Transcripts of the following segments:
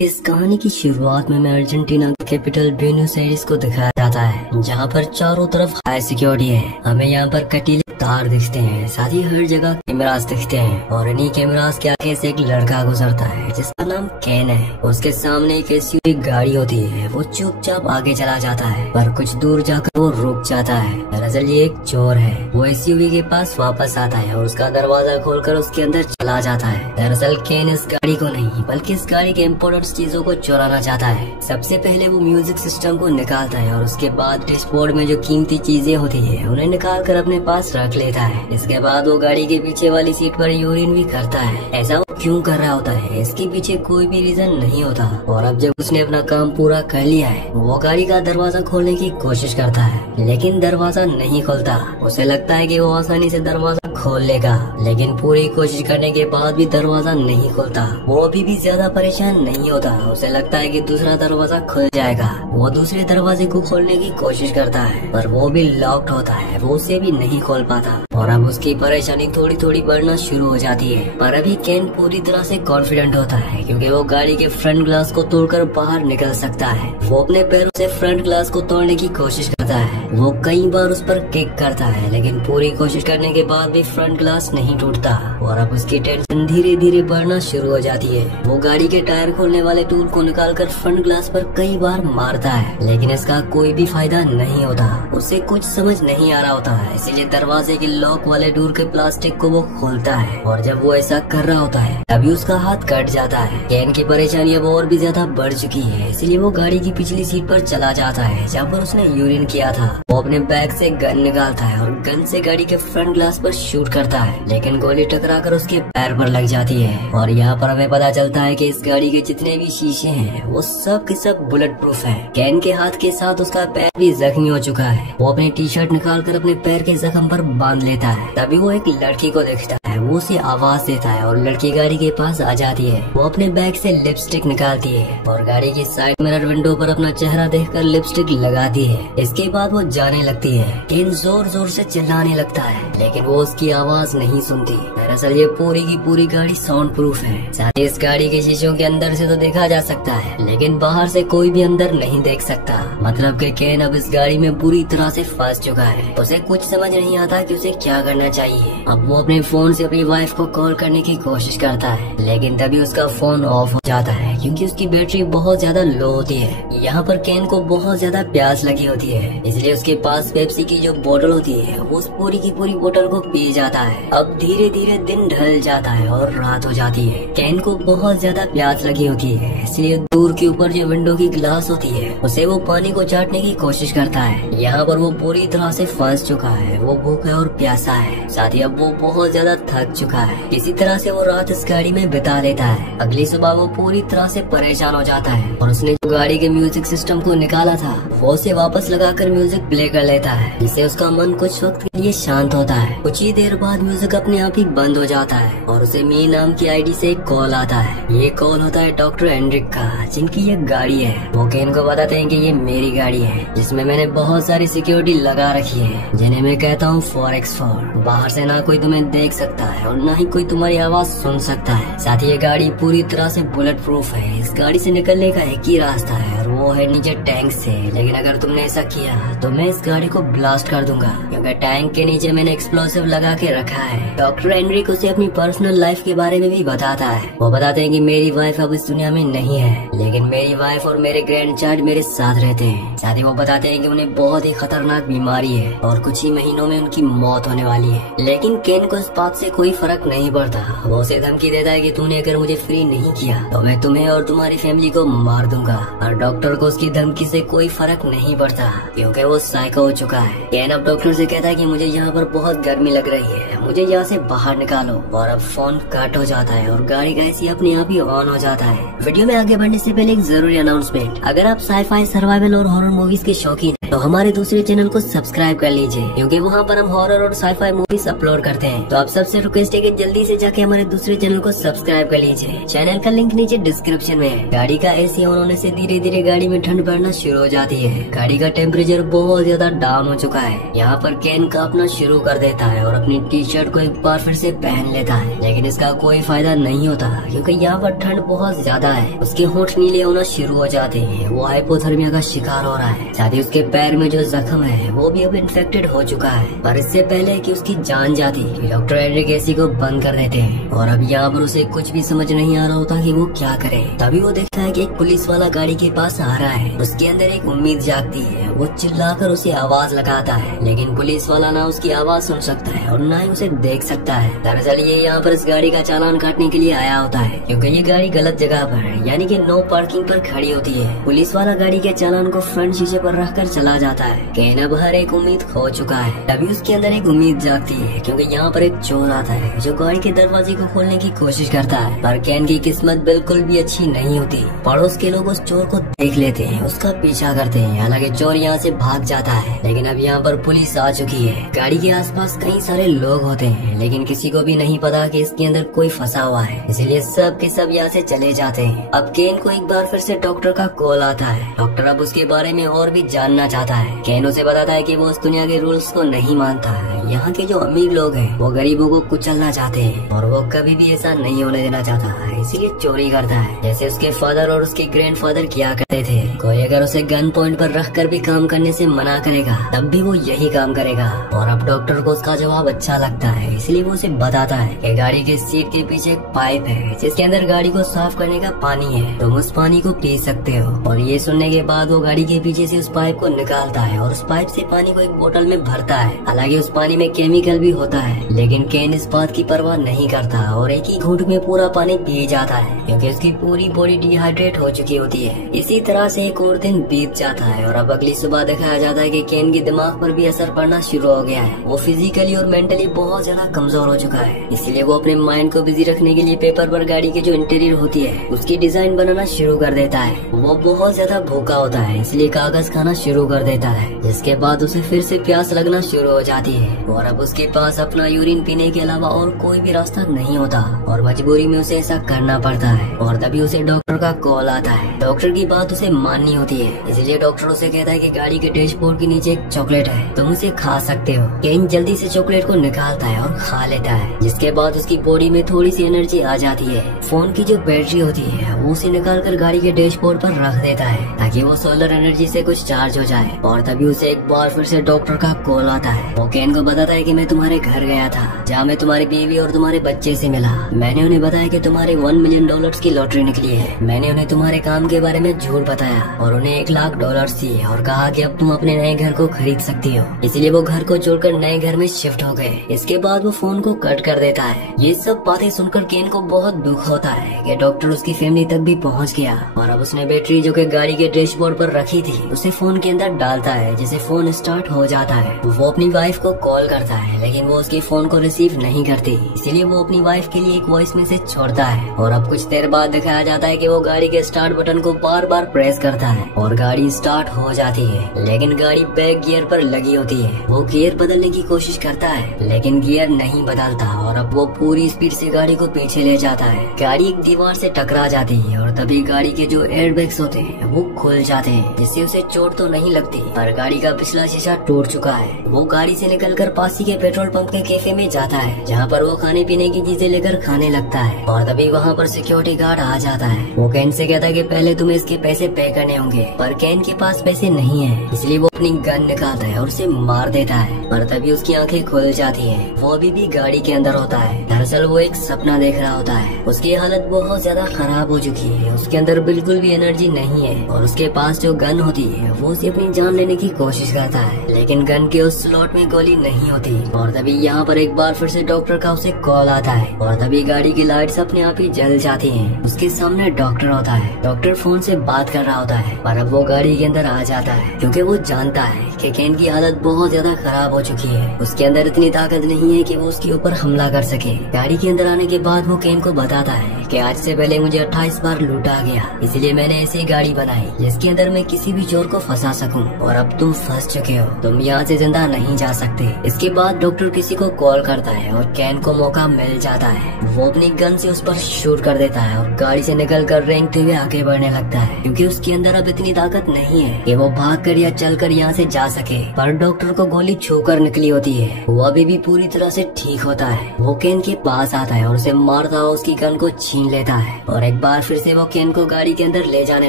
इस कहानी की शुरुआत में अर्जेंटीना के कैपिटल ब्यूनस एयर्स को दिखाया जाता है, जहाँ पर चारों तरफ हाई सिक्योरिटी है। हमें यहाँ पर कटीले तार दिखते हैं, साथ ही हर जगह कैमरास दिखते हैं और इन्हीं कैमरास के आगे से एक लड़का गुजरता है जिसका नाम केन है। उसके सामने एक एसयूवी गाड़ी होती है। वो चुपचाप आगे चला जाता है, पर कुछ दूर जाकर वो रुक जाता है। दरअसल ये एक चोर है। वो एसयूवी के पास वापस आता है और उसका दरवाजा खोलकर उसके अंदर चला जाता है। दरअसल केन इस गाड़ी को नहीं बल्कि इस गाड़ी के इम्पोर्टेंट चीजों को चुराना चाहता है। सबसे पहले वो म्यूजिक सिस्टम को निकालता है और उसके बाद डैशबोर्ड में जो कीमती चीजें होती है उन्हें निकाल कर अपने पास रख लेता है। इसके बाद वो गाड़ी के पीछे वाली सीट पर यूरिन भी करता है। ऐसा वो क्यों कर रहा होता है, इसके पीछे कोई भी रीजन नहीं होता। और अब जब उसने अपना काम पूरा कर लिया है, वो गाड़ी का दरवाजा खोलने की कोशिश करता है, लेकिन दरवाजा नहीं खुलता। उसे लगता है कि वो आसानी से दरवाजा खोल लेगा, लेकिन पूरी कोशिश करने के बाद भी दरवाजा नहीं खुलता। वो अभी भी ज्यादा परेशान नहीं होता। उसे लगता है कि दूसरा दरवाजा खुल जाएगा। वो दूसरे दरवाजे को खोलने की कोशिश करता है, पर वो भी लॉक्ड होता है। वो उसे भी नहीं खोल पाता और अब उसकी परेशानी थोड़ी थोड़ी बढ़ना शुरू हो जाती है। पर अभी केन पूरी तरह से कॉन्फिडेंट होता है, क्योंकि वो गाड़ी के फ्रंट ग्लास को तोड़कर बाहर निकल सकता है। वो अपने पैरों से फ्रंट ग्लास को तोड़ने की कोशिश करता है। वो कई बार उस पर किक करता है, लेकिन पूरी कोशिश करने के बाद भी फ्रंट ग्लास नहीं टूटता। और अब उसकी टेंशन धीरे धीरे बढ़ना शुरू हो जाती है। वो गाड़ी के टायर खोलने वाले टूल को निकालकर फ्रंट ग्लास पर कई बार मारता है, लेकिन इसका कोई भी फायदा नहीं होता। उसे कुछ समझ नहीं आ रहा होता है, इसीलिए दरवाजे के लॉक वाले डोर के प्लास्टिक को वो खोलता है। और जब वो ऐसा कर रहा होता है, तभी उसका हाथ कट जाता है। केन की परेशानी अब और भी ज्यादा बढ़ चुकी है, इसलिए वो गाड़ी की पिछली सीट पर चला जाता है जहाँ पर उसने यूरिन किया था। वो अपने बैग से गन निकालता है और गन से गाड़ी के फ्रंट ग्लास पर शूट करता है, लेकिन गोली टकराकर उसके पैर पर लग जाती है। और यहाँ पर हमें पता चलता है कि इस गाड़ी के जितने भी शीशे हैं वो सब के सब बुलेट प्रूफ है। केन के हाथ के साथ उसका पैर भी जख्मी हो चुका है। वो अपनी टी शर्ट निकालकर अपने पैर के जख्म पर बांध लेता है। तभी वो एक लड़की को देखता है। वो उसे आवाज देता है और लड़की गाड़ी के पास आ जाती है। वो अपने बैग से लिपस्टिक निकालती है और गाड़ी की साइड मिरर विंडो पर अपना चेहरा देखकर लिपस्टिक लगाती है। इसके बाद वो जाने लगती है। केन जोर जोर से चिल्लाने लगता है, लेकिन वो उसकी आवाज नहीं सुनती। दरअसल ये पूरी की पूरी गाड़ी साउंड प्रूफ है। साथ ही इस गाड़ी के शीशों के अंदर से तो देखा जा सकता है, लेकिन बाहर से कोई भी अंदर नहीं देख सकता। मतलब कि केन अब इस गाड़ी में बुरी तरह से फंस चुका है। उसे कुछ समझ नहीं आता कि उसे क्या करना चाहिए। अब वो अपने फोन से अपनी वाइफ को कॉल करने की कोशिश करता है, लेकिन तभी उसका फोन ऑफ हो जाता है, क्योंकि उसकी बैटरी बहुत ज्यादा लो होती है। यहाँ पर केन को बहुत ज्यादा प्यास लगी होती है, इसलिए उसके पास पेप्सी की जो बोतल होती है वो उस पूरी की पूरी बोतल को पी जाता है। अब धीरे धीरे दिन ढल जाता है और रात हो जाती है। केन को बहुत ज्यादा प्यास लगी होती है, इसलिए दूर के ऊपर जो विंडो की ग्लास होती है उसे वो पानी को चाटने की कोशिश करता है। यहाँ पर वो पूरी तरह से फंस चुका है। वो भूखा और प्यासा है, साथ ही अब वो बहुत ज्यादा थक चुका है। किसी तरह से वो रात इस गाड़ी में बिता लेता है। अगली सुबह वो पूरी तरह से परेशान हो जाता है और उसने जो गाड़ी के म्यूजिक सिस्टम को निकाला था वो उसे वापस लगाकर म्यूजिक प्ले कर लेता है, जिससे उसका मन कुछ वक्त के लिए शांत होता है। कुछ ही देर बाद म्यूजिक अपने आप ही बंद हो जाता है और उसे मी नाम की आईडी से एक कॉल आता है। ये कॉल होता है डॉक्टर एंड्रिक का, जिनकी ये गाड़ी है। वो केन को बताते हैं कि ये मेरी गाड़ी है, जिसमें मैंने बहुत सारी सिक्योरिटी लगा रखी है, जिन्हें मैं कहता हूँ 4x4। बाहर से ना कोई तुम्हें देख सकता है और न ही कोई तुम्हारी आवाज सुन सकता है। साथ ही ये गाड़ी पूरी तरह से बुलेट प्रूफ है। इस गाड़ी से निकलने का एक ही रास्ता है और वो है नीचे टैंक से। लेकिन अगर तुमने ऐसा किया तो मैं इस गाड़ी को ब्लास्ट कर दूंगा, क्योंकि टैंक के नीचे मैंने एक्सप्लोसिव लगा के रखा है। डॉक्टर एंड्रिक उसे अपनी पर्सनल लाइफ के बारे में भी बताता है। वो बताते हैं कि मेरी वाइफ अब इस दुनिया में नहीं है, लेकिन मेरी वाइफ और मेरे ग्रैंड चाइल्ड मेरे साथ रहते हैं। साथ ही वो बताते हैं कि उन्हें बहुत ही खतरनाक बीमारी है और कुछ ही महीनों में उनकी मौत होने वाली है। लेकिन केन को इस बात से कोई फर्क नहीं पड़ता। वो उसे धमकी देता है कि तूने अगर मुझे फ्री नहीं किया तो मैं तुम्हें और तुम्हारी फैमिली को मार दूंगा। और डॉक्टर को उसकी धमकी से कोई फर्क नहीं पड़ता, क्योंकि वो साइको हो चुका है। केन अब डॉक्टर से कहता है कि मुझे यहाँ पर बहुत गर्मी लग रही है, मुझे यहाँ से बाहर निकालो। और अब फोन कट हो जाता है और गाड़ी का एसी अपने आप ही ऑन हो जाता है। वीडियो में आगे बढ़ने से पहले एक जरूरी अनाउंसमेंट। अगर आप साइफाई, सर्वाइवल और हॉरर मूवीज के शौकीन हैं तो हमारे दूसरे चैनल को सब्सक्राइब कर लीजिए, क्योंकि वहाँ पर हम हॉरर और साइफाई मूवीज अपलोड करते हैं। तो आप सबसे रिक्वेस्ट है कि जल्दी से जाके हमारे दूसरे चैनल को सब्सक्राइब कर लीजिए। चैनल का लिंक नीचे डिस्क्रिप्शन में है। गाड़ी का एसी ऑन होने से धीरे धीरे गाड़ी में ठंड बढ़ना शुरू हो जाती है। गाड़ी का टेम्परेचर बहुत ज्यादा डाउन हो चुका है। यहाँ पर केन कांपना शुरू कर देता है और अपनी टी शर्ट को एक बार फिर से पहन लेता है, लेकिन इसका कोई फायदा नहीं होता, क्योंकि यहाँ पर ठंड बहुत ज्यादा है। उसके होंठ नीले होना शुरू हो जाते हैं। वो हाइपोथर्मिया का शिकार हो रहा है। साथ ही उसके पैर में जो जख्म है वो भी अब इन्फेक्टेड हो चुका है। पर इससे पहले कि उसकी जान जाती, डॉक्टर एड्रिक एसी को बंद कर देते हैं और अब यहाँ पर उसे कुछ भी समझ नहीं आ रहा होता कि वो क्या करे। तभी वो देखता है कि एक पुलिस वाला गाड़ी के पास आ रहा है। उसके अंदर एक उम्मीद जागती है। वो चिल्लाकर उसे आवाज लगाता है, लेकिन पुलिस वाला ना उसकी आवाज सुन सकता है और ना ही उसे देख सकता है। दरअसल ये यहाँ पर इस गाड़ी का चालान काटने के लिए आया होता है, क्योंकि ये गाड़ी गलत जगह पर यानी कि नो पार्किंग पर खड़ी होती है। पुलिस वाला गाड़ी के चालान को फ्रंट शीशे पर रखकर चला जाता है। केन अब हर एक उम्मीद खो चुका है। तभी उसके अंदर एक उम्मीद जागती है, क्योंकि यहाँ पर एक चोर आता है जो गाड़ी के दरवाजे को खोलने की कोशिश करता है। पर केन की किस्मत बिल्कुल भी अच्छी नहीं होती। पड़ोस के लोग उस चोर को देख लेते हैं, उसका पीछा करते हैं। हालांकि चोर यहाँ से भाग जाता है, लेकिन अब यहाँ पर पुलिस आ चुकी है। गाड़ी के आसपास कई सारे लोग होते हैं, लेकिन किसी को भी नहीं पता कि इसके अंदर कोई फंसा हुआ है, इसलिए सब के सब यहाँ से चले जाते हैं। अब केन को एक बार फिर से डॉक्टर का कॉल आता है। डॉक्टर अब उसके बारे में और भी जानना चाहता है। केन उसे बताता है कि वो उस दुनिया के रूल्स को नहीं मानता है। यहाँ के जो अमीर लोग हैं वो गरीबों को कुचलना चाहते हैं और वो कभी भी ऐसा नहीं होने देना चाहता है, इसीलिए चोरी करता है, जैसे उसके फादर और उसके ग्रैंडफादर किया करते थे। कोई अगर उसे गन पॉइंट पर रख कर भी काम करने से मना करेगा तब भी वो यही काम करेगा। और अब डॉक्टर को उसका जवाब अच्छा लगता है, इसलिए वो उसे बताता है कि गाड़ी के सीट के पीछे एक पाइप है जिसके अंदर गाड़ी को साफ करने का पानी है, तुम उस पानी को पी सकते हो। और ये सुनने के बाद वो गाड़ी के पीछे से उस पाइप को निकालता है और उस पाइप से पानी को एक बोतल में भरता है। हालांकि उस पानी में केमिकल भी होता है, लेकिन केन इस बात की परवाह नहीं करता और एक ही घूंट में पूरा पानी पी जाता है, क्योंकि उसकी पूरी बॉडी डिहाइड्रेट हो चुकी होती है। इसी तरह से एक और दिन बीत जाता है और अब अगली सुबह दिखाया जाता है कि केन के दिमाग पर भी असर पड़ना शुरू हो गया है। वो फिजिकली और मेंटली बहुत ज्यादा कमजोर हो चुका है, इसलिए वो अपने माइंड को बिजी रखने के लिए पेपर पर गाड़ी की जो इंटीरियर होती है उसकी डिजाइन बनाना शुरू कर देता है। वो बहुत ज्यादा भूखा होता है, इसलिए कागज खाना शुरू कर देता है, जिसके बाद उसे फिर से प्यास लगना शुरू हो जाती है। और अब उसके पास अपना यूरिन पीने के अलावा और कोई भी रास्ता नहीं होता और मजबूरी में उसे ऐसा करना पड़ता है। और तभी उसे डॉक्टर का कॉल आता है। डॉक्टर की बात उसे माननी होती है, इसलिए डॉक्टर उसे कहता है कि गाड़ी के डैशबोर्ड के नीचे एक चॉकलेट है, तुम उसे खा सकते हो। केन जल्दी से चॉकलेट को निकालता है और खा लेता है, जिसके बाद उसकी बॉडी में थोड़ी सी एनर्जी आ जाती है। फोन की जो बैटरी होती है वो उसे निकाल कर गाड़ी के डैशबोर्ड पर रख देता है ताकि वो सोलर एनर्जी से कुछ चार्ज हो जाए। और तभी उसे एक बार फिर से डॉक्टर का कॉल आता है। वो केन को बताता है कि मैं तुम्हारे घर गया था, जहाँ मैं तुम्हारी बीवी और तुम्हारे बच्चे से मिला। मैंने उन्हें बताया कि तुम्हारे $1 मिलियन की लॉटरी निकली है। मैंने उन्हें तुम्हारे काम के बारे में झूठ बताया और उन्हें $1 लाख दिए और कहा कि अब तुम अपने नए घर को खरीद सकती हो। इसलिए वो घर को छोड़कर नए घर में शिफ्ट हो गए। इसके बाद वो फोन को कट कर देता है। ये सब बातें सुनकर केन को बहुत दुख होता है कि डॉक्टर उसकी फैमिली तक भी पहुंच गया। और अब उसने बैटरी जो कि गाड़ी के डैशबोर्ड पर रखी थी उसे फोन के अंदर डालता है, जिससे फोन स्टार्ट हो जाता है। वो अपनी वाइफ को कॉल करता है, लेकिन वो उसके फोन को रिसीव नहीं करती, इसीलिए वो अपनी वाइफ के लिए एक वॉइस मैसेज छोड़ता है। और अब कुछ देर बाद दिखाया जाता है कि वो गाड़ी के स्टार्ट बटन को बार बार प्रेस करता है और गाड़ी स्टार्ट हो जाती है, लेकिन गाड़ी बैक गियर पर लगी होती है। वो गियर बदलने की कोशिश करता है, लेकिन गियर नहीं बदलता और अब वो पूरी स्पीड से गाड़ी को पीछे ले जाता है। गाड़ी एक दीवार से टकरा जाती है और तभी गाड़ी के जो एयरबैग्स होते हैं वो खुल जाते हैं, जिससे उसे चोट तो नहीं लगती, पर गाड़ी का पिछला शीशा टूट चुका है। वो गाड़ी से निकलकर पास ही के पेट्रोल पंप के कैफे में जाता है, जहाँ पर वो खाने पीने की चीजें लेकर खाने लगता है। और तभी वहाँ पर सिक्योरिटी गार्ड आ जाता है। वो केन से कहता है कि पहले तुम्हें इसके पैसे पे करने होंगे, पर केन के पास पैसे नहीं है, इसलिए वो अपनी गन निकालता है और उसे मार देता है। पर तभी उसकी आंखें खुल जाती है। वो अभी भी गाड़ी के अंदर होता है। दरअसल वो एक सपना देख रहा होता है। उसकी हालत बहुत ज्यादा खराब हो चुकी है, उसके अंदर बिल्कुल भी एनर्जी नहीं है और उसके पास जो गन होती है वो उसे अपनी जान लेने की कोशिश करता है, लेकिन गन के उस स्लॉट में गोली नहीं होती। और तभी यहाँ पर एक बार फिर से डॉक्टर का उसे कॉल आता है और तभी गाड़ी की लाइट्स अपने आप ही जल जाती हैं। उसके सामने डॉक्टर होता है। डॉक्टर फोन से बात कर रहा होता है, पर अब वो गाड़ी के अंदर आ जाता है, क्योंकि वो जानता है कि केन की हालत बहुत ज्यादा खराब हो चुकी है। उसके अंदर इतनी ताकत नहीं है कि वो उसके ऊपर हमला कर सके। गाड़ी के अंदर आने के बाद वो केन को बताता है कि आज से पहले मुझे 28 बार लूटा गया, इसलिए मैंने ऐसी गाड़ी बनाई जिसके अंदर मैं किसी भी चोर को फंसा सकूं। और अब तुम फंस चुके हो, तुम यहाँ से जिंदा नहीं जा सकते। इसके बाद डॉक्टर किसी को कॉल करता है और केन को मौका मिल जाता है। वो अपनी गन से उस पर शूट कर देता है और गाड़ी से निकल कर रेंगते हुए आगे बढ़ने लगता है, क्योंकि उसके अंदर अब इतनी ताकत नहीं है कि वो भागकर या चलकर यहाँ से जा सके। पर डॉक्टर को गोली छूकर निकली होती है। वो अभी भी पूरी तरह से ठीक होता है। वो केन के पास आता है और उसे मारता हुआ उसकी गन को छीन लेता है और एक बार फिर से वो केन को गाड़ी के अंदर ले जाने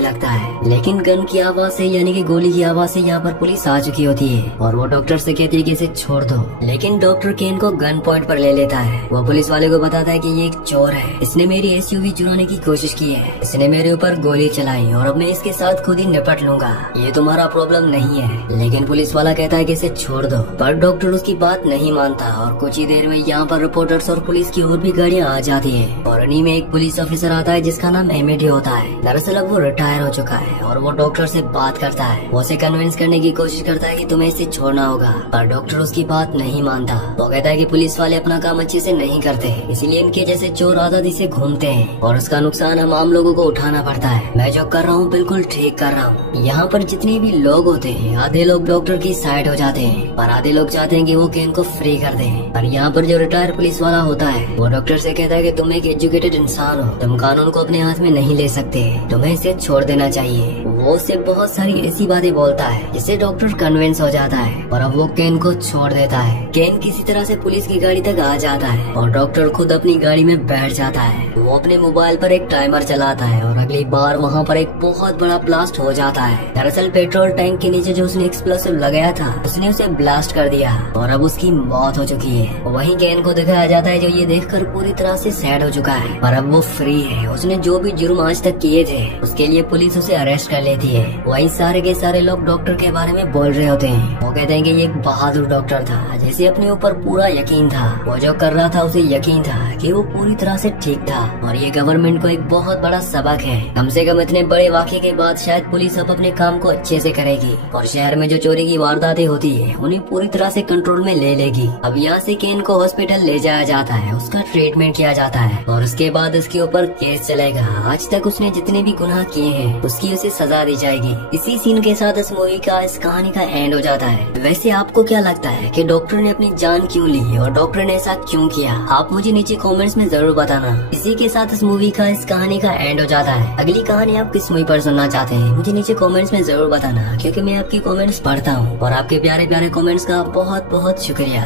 लगता है। लेकिन गन की आवाज से यानी कि गोली की आवाज से यहाँ पर पुलिस आ चुकी होती है और वो डॉक्टर से कहती है कि इसे छोड़ दो। लेकिन डॉक्टर केन को गन पॉइंट पर ले लेता है। वो पुलिस वाले को बताता है कि ये एक चोर है, इसने मेरी एसयूवी चुराने की कोशिश की है, इसने मेरे ऊपर गोली चलाई और अब मैं इसके साथ खुद ही निपट लूंगा, ये तुम्हारा प्रॉब्लम नहीं है। लेकिन पुलिस वाला कहता है कि इसे छोड़ दो, पर डॉक्टर उसकी बात नहीं मानता और कुछ ही देर में यहाँ पर रिपोर्टर्स और पुलिस की और भी गाड़ियाँ आ जाती है। और उन्हीं में एक पुलिस ऑफिसर आता है जिसका नाम एमिडी होता है। दरअसल अब वो रिटायर हो चुका है और वो डॉक्टर से बात करता है। वो उसे कन्विंस करने की कोशिश करता है कि तुम्हें इसे छोड़ना होगा, पर डॉक्टर उसकी बात नहीं मानता। वो कहता है कि पुलिस वाले अपना काम अच्छे से नहीं करते, इसलिए इनके जैसे चोर आजादी से घूमते हैं और उसका नुकसान हम आम लोगों को उठाना पड़ता है। मैं जो कर रहा हूँ बिल्कुल ठीक कर रहा हूँ। यहाँ पर जितने भी लोग होते हैं आधे लोग डॉक्टर की साइड हो जाते हैं और आधे लोग चाहते हैं कि वो केन को फ्री कर दें। और यहाँ पर जो रिटायर पुलिस वाला होता है वो डॉक्टर से कहता है कि तुम एक एजुकेटेड इंसान हो, तुम कानून को अपने हाथ में नहीं ले सकते, तुम्हें इसे छोड़ देना चाहिए। वो उससे बहुत सारी ऐसी बातें बोलता है जिससे डॉक्टर कन्विंस हो जाता है और अब वो केन को छोड़ देता है। केन किसी तरह से पुलिस की गाड़ी तक आ जाता है और डॉक्टर खुद अपनी गाड़ी में बैठ जाता है। वो अपने मोबाइल पर एक टाइमर चलाता है और अगली बार वहाँ पर एक बहुत बड़ा ब्लास्ट हो जाता है। दरअसल पेट्रोल टैंक के नीचे जो उसने एक्सप्लोसिव लगाया था उसने उसे ब्लास्ट कर दिया और अब उसकी मौत हो चुकी है। वहीं केन को दिखाया जाता है जो ये देखकर पूरी तरह से सैड हो चुका है और अब वो फ्री है। उसने जो भी जुर्म आज तक किए थे उसके लिए पुलिस उसे अरेस्ट कर लेती है। वही सारे के सारे लोग डॉक्टर के बारे में बोल रहे होते हैं। वो कहते हैं कि ये एक बहादुर डॉक्टर था जिसे अपने ऊपर पूरा यकीन था। वो जो कर रहा था उसे यकीन था कि वो पूरी तरह से ठीक था और ये गवर्नमेंट को एक बहुत बड़ा सबक है। कम से कम इतने बड़े वाक़ये के बाद शायद पुलिस अब अपने काम को अच्छे से करेगी और शहर में जो चोरी की वारदातें होती है उन्हें पूरी तरह से कंट्रोल में ले लेगी। अब यहाँ से केन को हॉस्पिटल ले जाया जाता है, उसका ट्रीटमेंट किया जाता है और उसके बाद उसके ऊपर केस चलेगा। आज तक उसने जितने भी गुनाह किए हैं उसकी उसे सजा दी जाएगी। इसी सीन के साथ इस मूवी का, इस कहानी का एंड हो जाता है। वैसे आपको क्या लगता है कि डॉक्टर ने अपनी जान क्यों ली और डॉक्टर ने ऐसा क्यों किया? आप मुझे नीचे कमेंट्स में जरूर बताना। इसी के साथ इस मूवी का, इस कहानी का एंड हो जाता है। अगली कहानी आप किस मूवी पर सुनना चाहते हैं मुझे नीचे कमेंट्स में जरूर बताना, क्योंकि मैं आपकी कमेंट्स पढ़ता हूँ और आपके प्यारे प्यारे कमेंट्स का बहुत बहुत शुक्रिया।